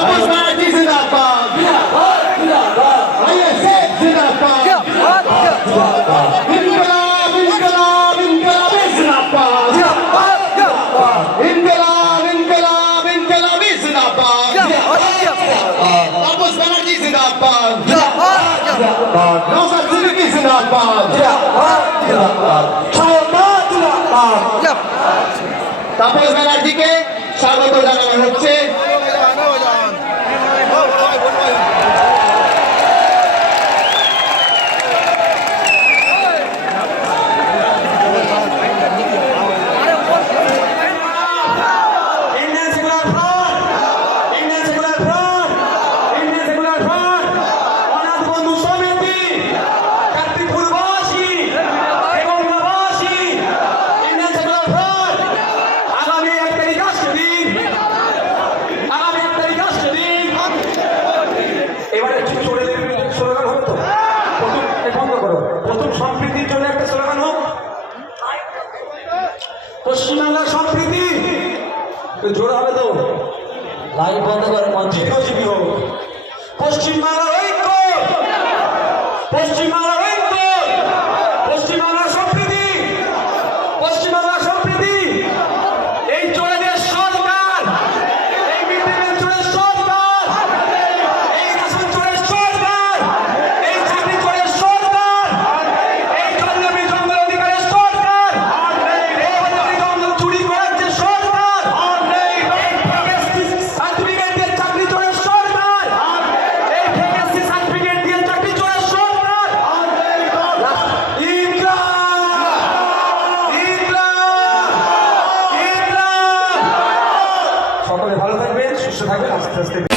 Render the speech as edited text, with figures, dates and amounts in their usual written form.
তাপস ব্যানার্জি জিন্দাবাদ, আইএসএফ জিন্দাবাদ, ইনকলাব ইনকলাব ইনকলাব জিন্দাবাদ, ইনকলাব ইনকলাব ইনকলাব জিন্দাবাদ, তাপস ব্যানার্জি জিন্দাবাদ, নওশাদ সিদ্দিকী জিন্দাবাদ, তাপস ব্যানার্জিকে স্বাগত জানানো হচ্ছে। প্রথম সম্প্রীতির জন্য একটা স্লোগান হোক, পশ্চিমবাংলার সম্প্রীতি জোর হবে তো, লাইভ বন্ধ করে মঞ্চিরজীবী হোক, পশ্চিমবাংলার ঐক্য, পশ্চিমবাংলার ঐক্য, পশ্চিমবাংলার সম্প্রীতি, পশ্চিমবাংলার সম্প্রীতি। এই চোরেদের সরকার, এই বিপ্লবের চোরের সরকার, এই রাশন চোরের সরকার, এই চাকরি চোরের সরকার, এই জঙ্গলি জঙ্গল অধিকারের সরকার, এই অধিকারী জঙ্গল চুরি করার যে সরকার, এই সার্টিফিকেট দিয়ে চাকরি চোরের সরকার, এই ভ্যাকেন্সি সার্টিফিকেট দিয়ে চাকরি চোরের সরকার। সকলে ভালো থাকবেন, সুস্থ থাকবেন, আস্তে আস্তে